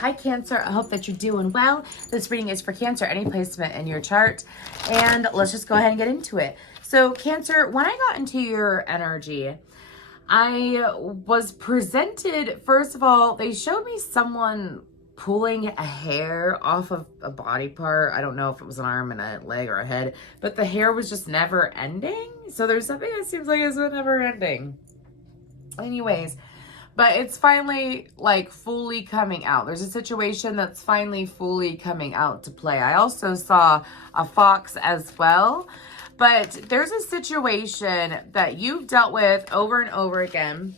Hi, Cancer. I hope that you're doing well. This reading is for Cancer, any placement in your chart. And let's just go ahead and get into it. So, Cancer, when I got into your energy, I was presented, first of all, they showed me someone pulling a hair off of a body part. I don't know if it was an arm and a leg or a head, but the hair was just never ending. So there's something that seems like it's never ending. Anyways, but it's finally like fully coming out. There's a situation that's finally fully coming out to play. I also saw a fox as well, but there's a situation that you've dealt with over and over again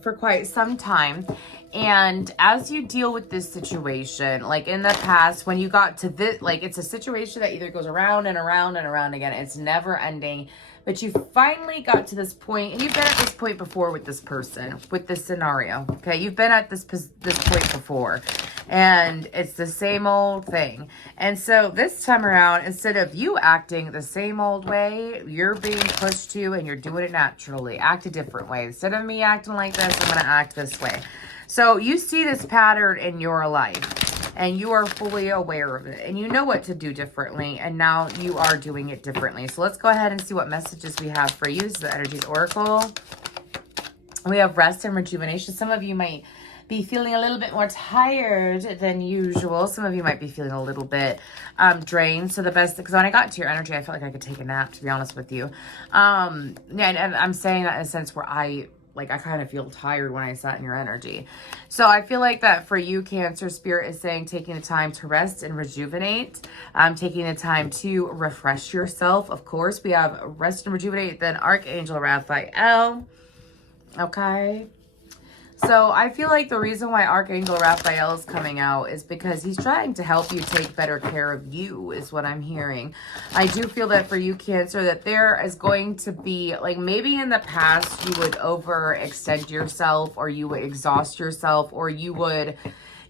for quite some time. And as you deal with this situation, like in the past, when you got to this, like it's a situation that either goes around and around and around again. It's never ending. But you finally got to this point, and you've been at this point before with this person, with this scenario, okay? You've been at this point before, and it's the same old thing. And so this time around, instead of you acting the same old way, you're being pushed to, and you're doing it naturally. Act a different way. Instead of me acting like this, I'm going to act this way. So you see this pattern in your life, and you are fully aware of it, and you know what to do differently, and now you are doing it differently. So let's go ahead and see what messages we have for you. This is the Energies Oracle. We have rest and rejuvenation. Some of you might be feeling a little bit more tired than usual. Some of you might be feeling a little bit drained. So the best, because when I got into your energy, I felt like I could take a nap, to be honest with you. Yeah, and I'm saying that in a sense where I kind of feel tired when I sat in your energy. So I feel like that for you, Cancer, Spirit is saying taking the time to rest and rejuvenate, taking the time to refresh yourself. Of course, we have rest and rejuvenate, then Archangel Raphael. Okay. So I feel like the reason why Archangel Raphael is coming out is because he's trying to help you take better care of you, is what I'm hearing. I do feel that for you, Cancer, that there is going to be, like maybe in the past you would overextend yourself, or you would exhaust yourself, or you would,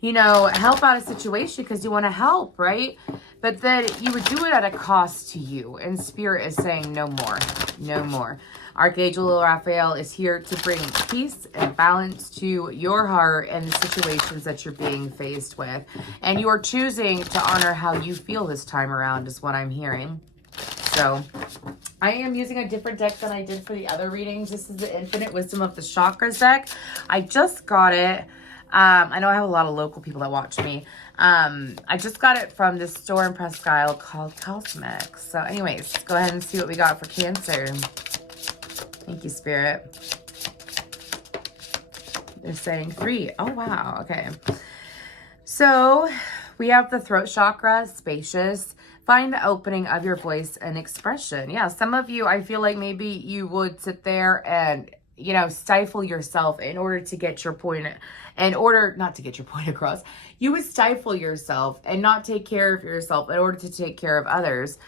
you know, help out a situation because you want to help, right? But then you would do it at a cost to you. And Spirit is saying no more, no more. Archangel Raphael is here to bring peace and balance to your heart and the situations that you're being faced with. And you're choosing to honor how you feel this time around is what I'm hearing. So I am using a different deck than I did for the other readings. This is the Infinite Wisdom of the Chakras deck. I just got it. I know I have a lot of local people that watch me. I just got it from this store in Presque Isle called Cosmic. So anyways, let's go ahead and see what we got for Cancer. Thank you, Spirit. They're saying 3. Oh, wow. Okay. So we have the throat chakra, spacious. Find the opening of your voice and expression. Yeah, some of you, I feel like maybe you would sit there and, you know, stifle yourself in order to get your point, not to get your point across. You would stifle yourself and not take care of yourself in order to take care of others.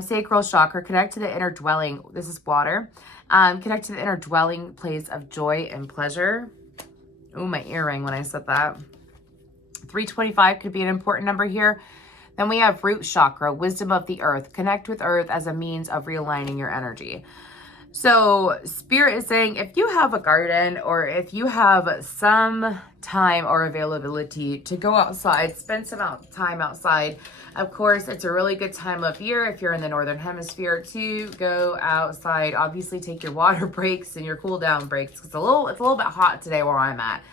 Sacral chakra, connect to the inner dwelling. This is water. Connect to the inner dwelling place of joy and pleasure. Oh, my ear rang when I said that. 325 could be an important number here. Then we have root chakra, wisdom of the earth. Connect with earth as a means of realigning your energy. So Spirit is saying if you have a garden, or if you have some time or availability to go outside, spend some time outside. Of course, it's a really good time of year if you're in the Northern Hemisphere to go outside. Obviously, take your water breaks and your cool down breaks because it's a little bit hot today where I'm at.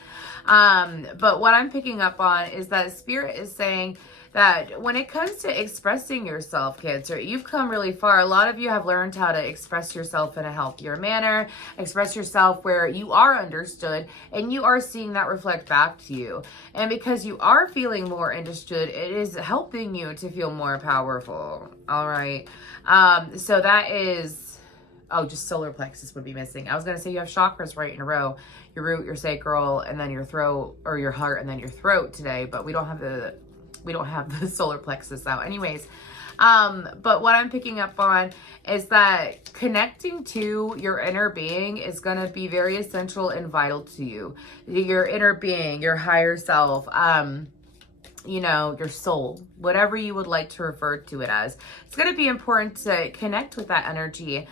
But what I'm picking up on is that Spirit is saying that when it comes to expressing yourself, Cancer, you've come really far. A lot of you have learned how to express yourself in a healthier manner, express yourself where you are understood, and you are seeing that reflect back to you. And because you are feeling more understood, it is helping you to feel more powerful. All right. So that is, oh, just solar plexus would be missing. I was going to say you have chakras right in a row. Your root, your sacral, and then your throat, or your heart, and then your throat today, but we don't have the solar plexus out. Anyways, but what I'm picking up on is that connecting to your inner being is going to be very essential and vital to you. Your inner being, your higher self, you know, your soul, whatever you would like to refer to it as. It's going to be important to connect with that energy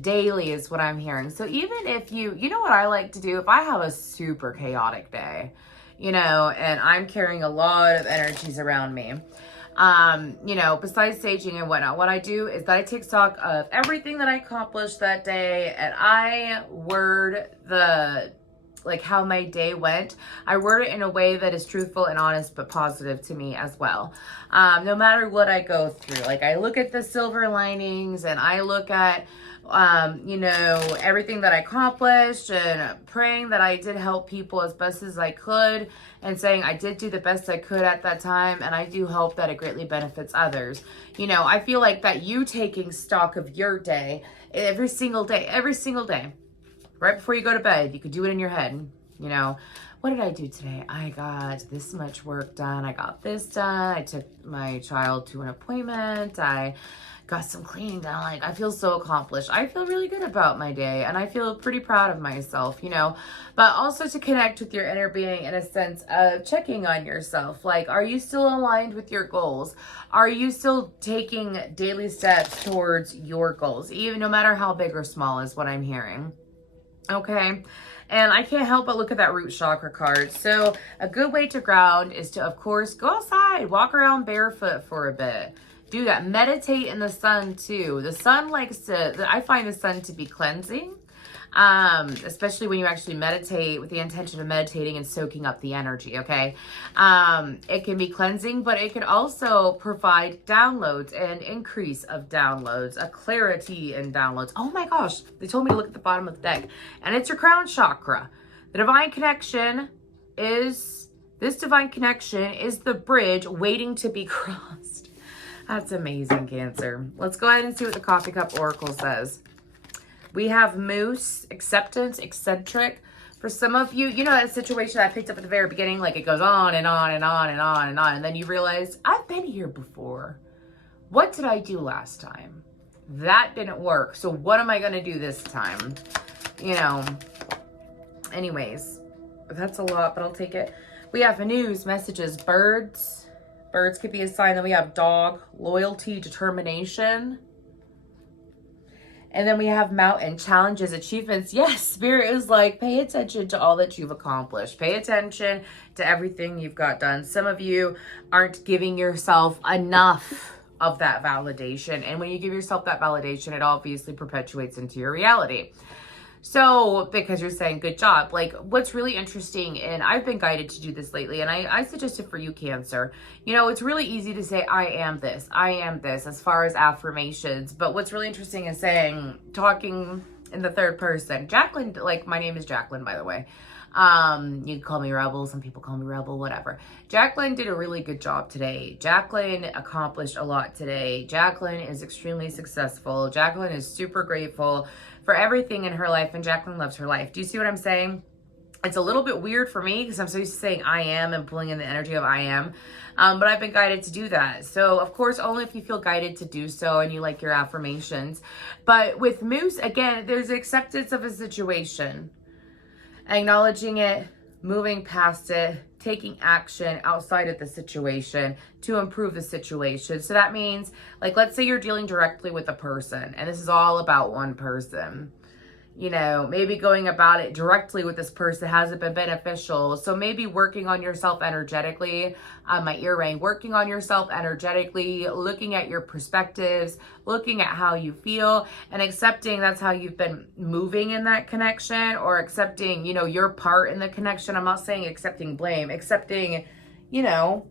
daily is what I'm hearing. So even if you know what I like to do, if I have a super chaotic day, you know, and I'm carrying a lot of energies around me. You know, besides saging and whatnot, what I do is that I take stock of everything that I accomplished that day, and I word like how my day went. I word it in a way that is truthful and honest, but positive to me as well. No matter what I go through, like I look at the silver linings and I look at, you know, everything that I accomplished and praying that I did help people as best as I could and saying I did do the best I could at that time. And I do hope that it greatly benefits others. You know, I feel like that you taking stock of your day every single day, right before you go to bed, you could do it in your head. You know, what did I do today? I got this much work done. I got this done. I took my child to an appointment. I got some cleaning done. Like, I feel so accomplished. I feel really good about my day, and I feel pretty proud of myself, you know, but also to connect with your inner being in a sense of checking on yourself. Like, are you still aligned with your goals? Are you still taking daily steps towards your goals, even no matter how big or small is what I'm hearing? Okay. And I can't help but look at that root chakra card. So a good way to ground is to, of course, go outside, walk around barefoot for a bit. Do that. Meditate in the sun too. The sun I find the sun to be cleansing. Especially when you actually meditate with the intention of meditating and soaking up the energy, okay? It can be cleansing, but it can also provide downloads and increase of downloads, a clarity in downloads. Oh my gosh, they told me to look at the bottom of the deck, and it's your crown chakra. The divine connection is, this divine connection is the bridge waiting to be crossed. That's amazing, Cancer. Let's go ahead and see what the Coffee Cup Oracle says. We have Moose, Acceptance, Eccentric. For some of you, you know that situation I picked up at the very beginning, like it goes on and on and on and on and on, and then you realize, I've been here before. What did I do last time? That didn't work, so what am I going to do this time? You know, anyways, that's a lot, but I'll take it. We have news, messages, birds. Birds could be a sign. Then we have dog, loyalty, determination. And then we have mountain, challenges, achievements. Yes, Spirit is like, pay attention to all that you've accomplished. Pay attention to everything you've got done. Some of you aren't giving yourself enough of that validation. And when you give yourself that validation, it obviously perpetuates into your reality. So, because you're saying good job, like what's really interesting, and I've been guided to do this lately, and I suggest it for you, Cancer. You know, it's really easy to say, I am this, as far as affirmations. But what's really interesting is talking in the third person. Jacqueline, like my name is Jacqueline, by the way. You can call me Rebel. Some people call me Rebel, whatever. Jacqueline did a really good job today. Jacqueline accomplished a lot today. Jacqueline is extremely successful. Jacqueline is super grateful for everything in her life, and Jacqueline loves her life. Do you see what I'm saying? It's a little bit weird for me because I'm so used to saying I am and pulling in the energy of I am. But I've been guided to do that. So, of course, only if you feel guided to do so and you like your affirmations. But with Moose, again, there's acceptance of a situation. Acknowledging it, moving past it, taking action outside of the situation to improve the situation. So that means, like, let's say you're dealing directly with a person, and this is all about one person. You know, maybe going about it directly with this person hasn't been beneficial. So maybe working on yourself energetically. My ear rang. Working on yourself energetically, looking at your perspectives, looking at how you feel, and accepting that's how you've been moving in that connection, or accepting, you know, your part in the connection. I'm not saying accepting blame, accepting, you know,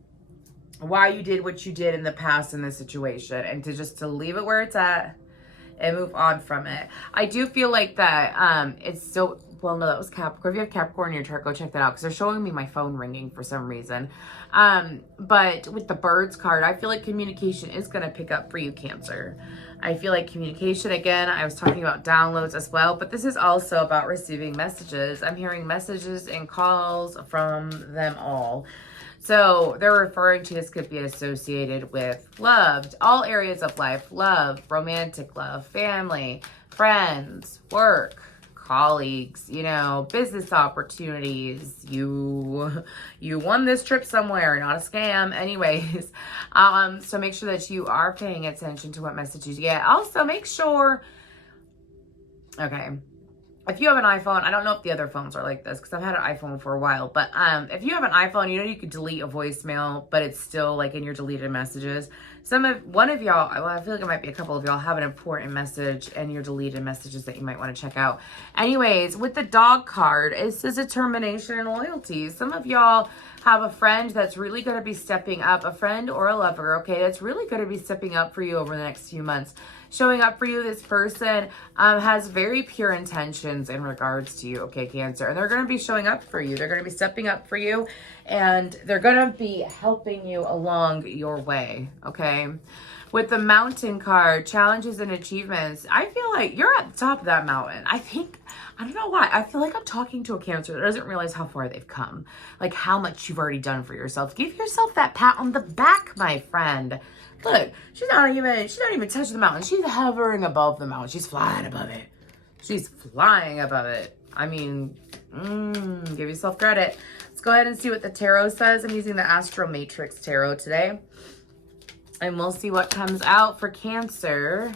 why you did what you did in the past in this situation, and to leave it where it's at and move on from it. I do feel like that it's so, well, no, that was Capricorn. If you have Capricorn in your chart, go check that out, because they're showing me my phone ringing for some reason. But with the birds card, I feel like communication is going to pick up for you, Cancer. I feel like communication, again, I was talking about downloads as well, but this is also about receiving messages. I'm hearing messages and calls from them all. So they're referring to, this could be associated with love, all areas of life, love, romantic love, family, friends, work, colleagues, you know, business opportunities. You won this trip somewhere, not a scam. Anyways, so make sure that you are paying attention to what messages you get. Also, make sure, okay, if you have an iPhone, I don't know if the other phones are like this because I've had an iPhone for a while, but if you have an iPhone, you know, you could delete a voicemail, but it's still like in your deleted messages. One of y'all, well, I feel like it might be a couple of y'all, have an important message in your deleted messages that you might want to check out. Anyways, with the dog card, it says determination and loyalty. Some of y'all have a friend that's really going to be stepping up, a friend or a lover, okay, that's really going to be stepping up for you over the next few months. Showing up for you, this person has very pure intentions in regards to you, okay, Cancer. And they're going to be showing up for you. They're going to be stepping up for you. And they're going to be helping you along your way, okay? With the mountain card, challenges and achievements, I feel like you're at the top of that mountain. I don't know why. I feel like I'm talking to a Cancer that doesn't realize how far they've come. Like how much you've already done for yourself. Give yourself that pat on the back, my friend. Look, she's not even touching the mountain. She's hovering above the mountain. She's flying above it. She's flying above it. I mean, give yourself credit. Let's go ahead and see what the tarot says. I'm using the Astro Matrix Tarot today. And we'll see what comes out for Cancer.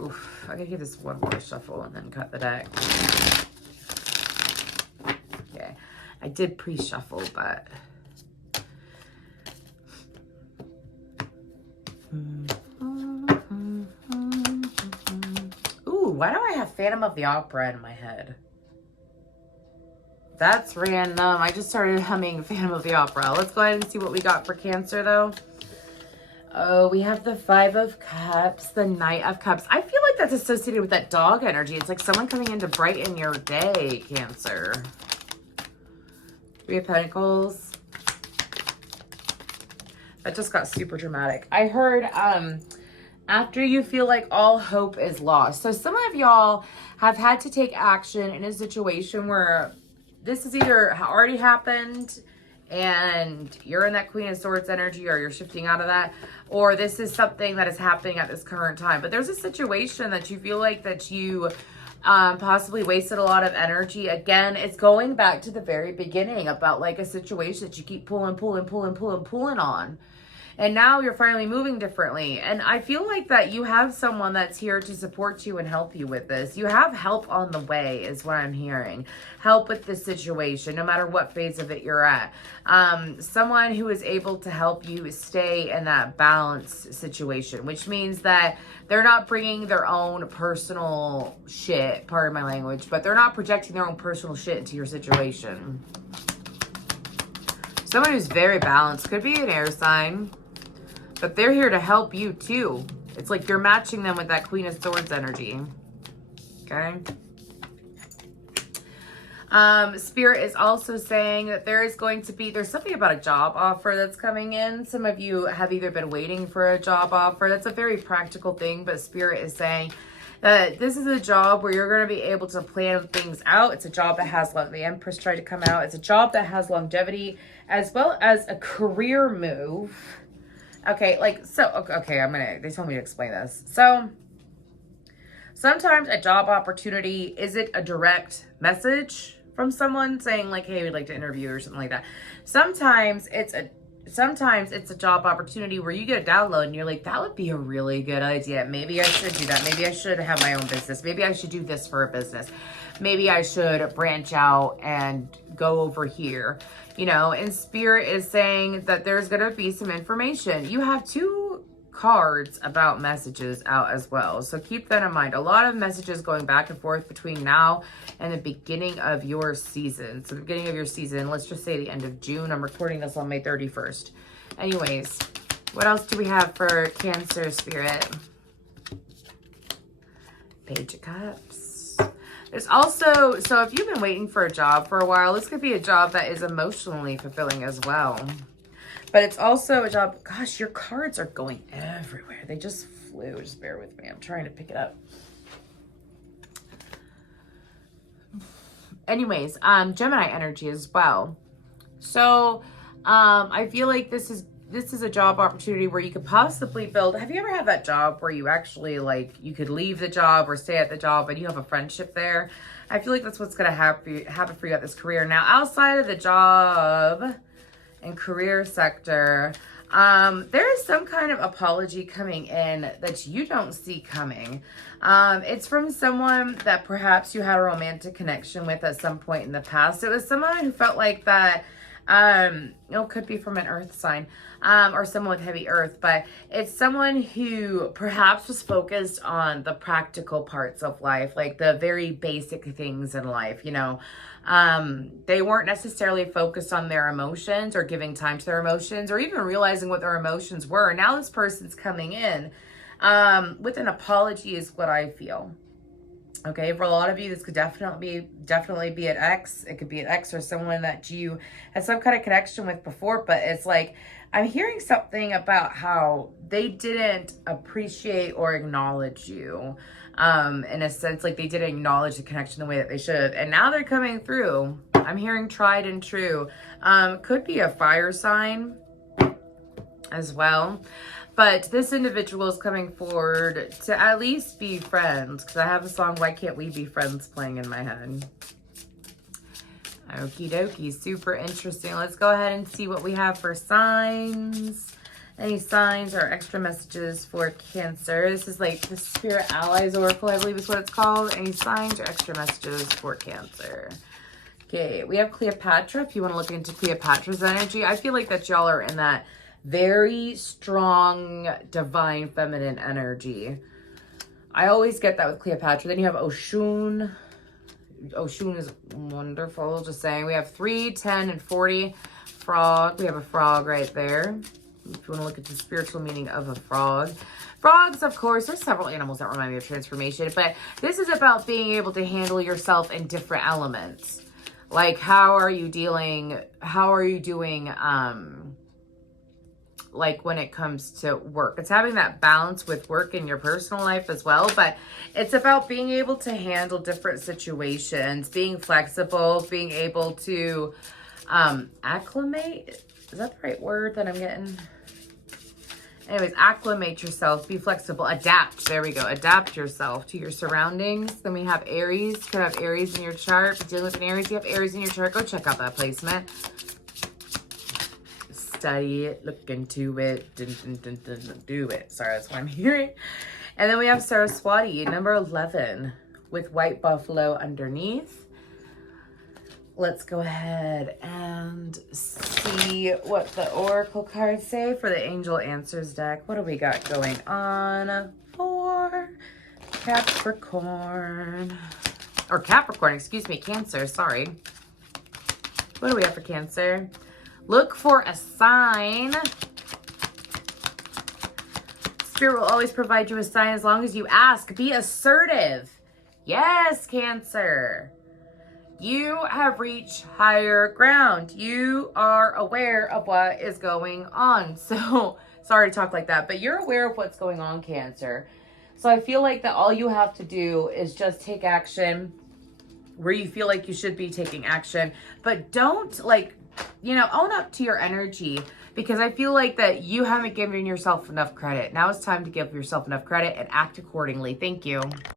Oof, I gotta give this one more shuffle and then cut the deck. Okay, I did pre-shuffle, but... Ooh, why do I have Phantom of the Opera in my head? That's random. I just started humming Phantom of the Opera. Let's go ahead and see what we got for Cancer, though. Oh, we have the Five of Cups, the Knight of Cups. I feel like that's associated with that dog energy. It's like someone coming in to brighten your day, Cancer. Three of Pentacles. That just got super dramatic. I heard after you feel like all hope is lost. So some of y'all have had to take action in a situation where this has either already happened and you're in that Queen of Swords energy, or you're shifting out of that, or this is something that is happening at this current time. But there's a situation that you feel like that you possibly wasted a lot of energy. Again, it's going back to the very beginning about like a situation that you keep pulling on. And now you're finally moving differently. And I feel like that you have someone that's here to support you and help you with this. You have help on the way is what I'm hearing. Help with this situation, no matter what phase of it you're at. Someone who is able to help you stay in that balanced situation, which means that they're not bringing their own personal shit, pardon my language, but they're not projecting their own personal shit into your situation. Someone who's very balanced, could be an air sign, but they're here to help you too. It's like you're matching them with that Queen of Swords energy. Okay. Spirit is also saying that there's something about a job offer that's coming in. Some of you have either been waiting for a job offer. That's a very practical thing, but Spirit is saying that this is a job where you're going to be able to plan things out. It's a job that has, the Empress tried to come out. It's a job that has longevity as well as a career move. Okay, they told me to explain this. So sometimes a job opportunity, is it a direct message from someone saying like, hey, we'd like to interview or something like that? Sometimes it's a job opportunity where you get a download and you're like, that would be a really good idea. Maybe I should do that. Maybe I should have my own business. Maybe I should do this for a business. Maybe I should branch out and go over here. You know, and Spirit is saying that there's going to be some information. You have two cards about messages out as well. So keep that in mind. A lot of messages going back and forth between now and the beginning of your season. So the beginning of your season, let's just say the end of June. I'm recording this on May 31st. Anyways, what else do we have for Cancer, Spirit? Page of Cups. There's also, so if you've been waiting for a job for a while, this could be a job that is emotionally fulfilling as well. But it's also a job, gosh, your cards are going everywhere. They just flew. Just bear with me. I'm trying to pick it up. Anyways, Gemini energy as well. So I feel like this is a job opportunity where you could possibly build. Have you ever had that job where you actually you could leave the job or stay at the job and you have a friendship there? I feel like that's what's going to happen for you at this career. Now, outside of the job and career sector, There is some kind of apology coming in that you don't see coming. It's from someone that perhaps you had a romantic connection with at some point in the past. It was someone who felt like that, could be from an earth sign, or someone with heavy earth, but it's someone who perhaps was focused on the practical parts of life, like the very basic things in life, they weren't necessarily focused on their emotions or giving time to their emotions or even realizing what their emotions were. Now this person's coming in, with an apology is what I feel. Okay, for a lot of you, this could definitely be an ex. It could be an ex or someone that you had some kind of connection with before, but it's like, I'm hearing something about how they didn't appreciate or acknowledge you, in a sense, like they didn't acknowledge the connection the way that they should. And now they're coming through. I'm hearing tried and true. Could be a fire sign as well. But this individual is coming forward to at least be friends, because I have a song, Why Can't We Be Friends, playing in my head. Okie dokie, super interesting. Let's go ahead and see what we have for signs. Any signs or extra messages for Cancer? This is like the Spirit Allies Oracle, I believe is what it's called. Any signs or extra messages for Cancer? Okay, we have Cleopatra. If you want to look into Cleopatra's energy, I feel like that y'all are in that very strong, divine, feminine energy. I always get that with Cleopatra. Then you have Oshun. Oshun is wonderful. Just saying. We have 3, 10, and 40. Frog. We have a frog right there. If you want to look at the spiritual meaning of a frog. Frogs, of course, there's several animals that remind me of transformation, but this is about being able to handle yourself in different elements. Like, how are you doing, like when it comes to work? It's having that balance with work in your personal life as well, but it's about being able to handle different situations, being flexible, being able to acclimate. Is that the right word that I'm getting? Anyways, acclimate yourself, be flexible, adapt. There we go. Adapt yourself to your surroundings. Then we have Aries. You could have Aries in your chart. If you're dealing with an Aries, you have Aries in your chart. Go check out that placement. Study it, look into it, do it. Sorry, that's what I'm hearing. And then we have Saraswati, number 11, with white buffalo underneath. Let's go ahead and see what the oracle cards say for the Angel Answers deck. What do we got going on for Capricorn? Or Capricorn, excuse me, Cancer, sorry. What do we have for Cancer? Look for a sign. Spirit will always provide you a sign as long as you ask. Be assertive. Yes, Cancer. You have reached higher ground. You are aware of what is going on. So, sorry to talk like that, but you're aware of what's going on, Cancer. So I feel like that all you have to do is just take action where you feel like you should be taking action, but don't own up to your energy, because I feel like that you haven't given yourself enough credit. Now it's time to give yourself enough credit and act accordingly. Thank you.